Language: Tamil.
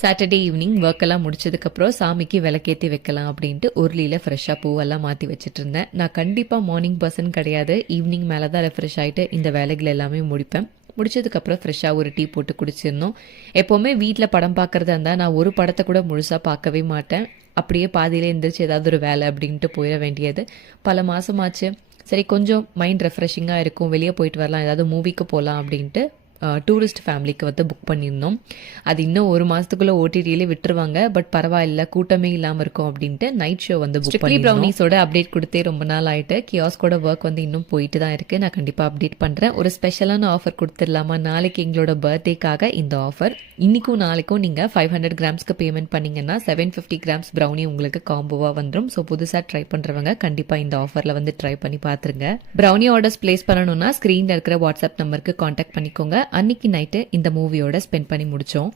சாட்டர்டே ஈவினிங் ஒர்க் எல்லாம் முடிச்சதுக்கப்புறம் சாமிக்கு விளக்கேற்றி வைக்கலாம் அப்படின்ட்டு உருளியில் ஃப்ரெஷ்ஷாக பூவெல்லாம் மாற்றி வச்சுட்டு இருந்தேன். நான் கண்டிப்பாக மார்னிங் பர்சன் கிடையாது. ஈவினிங் மேலே தான் ரெஃப்ரெஷ் ஆகிட்டு இந்த வேலைகள் எல்லாமே முடிப்பேன். முடிச்சதுக்கப்புறம் ஃப்ரெஷ்ஷாக ஒரு டீ போட்டு குடிச்சிருந்தோம். எப்போவுமே வீட்டில் படம் பார்க்குறதா இருந்தால் நான் ஒரு படத்தை கூட முழுசாக பார்க்கவே மாட்டேன். அப்படியே பாதியிலே எந்திரிச்சு ஏதாவது ஒரு வேலை அப்படின்ட்டு போயிட வேண்டியது. பல மாதமாச்சு. சரி கொஞ்சம் மைண்ட் ரெஃப்ரெஷிங்காக இருக்கும், வெளியே போயிட்டு வரலாம், ஏதாவது மூவிக்கு போகலாம் அப்படின்ட்டு டூரிஸ்ட் ஃபேமிலிக்கு வந்து புக் பண்ணியிருந்தோம். அது இன்னும் ஒரு மாதத்துக்குள்ளே ஓடிடியிலே விட்டுருவாங்க. பட் பரவாயில்ல, கூட்டமே இல்லாமல் இருக்கும் அப்படின்ட்டு நைட் ஷோ வந்து புக் பண்ணி ப்ரௌனிஸோட அப்டேட் கொடுத்தே ரொம்ப நாள் ஆகிட்டு. கியாஸ்கோட ஒர்க் வந்து இன்னும் போயிட்டு தான் இருக்குது. நான் கண்டிப்பாக அப்டேட் பண்ணுறேன். ஒரு ஸ்பெஷலான ஆஃபர் கொடுத்துடலாமா? நாளைக்கு எங்களோட பர்த்டேக்காக இந்த ஆஃபர். இன்றைக்கும் நாளைக்கும் நீங்கள் 500 கிராம்ஸ்க்கு பேமெண்ட் பண்ணிங்கன்னா 750 கிராம்ஸ் ப்ரௌனி உங்களுக்கு காம்போவாக வந்துடும். ஸோ புதுசாக ட்ரை பண்ணுறவங்க கண்டிப்பாக இந்த ஆஃபரில் வந்து ட்ரை பண்ணி பார்த்துருங்க. ப்ரௌனி ஆர்டர்ஸ் பிளேஸ் பண்ணணும்னா ஸ்க்ரீனில் இருக்கிற வாட்ஸ்அப் நம்பருக்கு காண்டாக்ட் பண்ணிக்கோங்க. அன்னைக்கு நைட்டு இந்த மூவியோட ஸ்பெண்ட் பண்ணி முடிச்சோம்.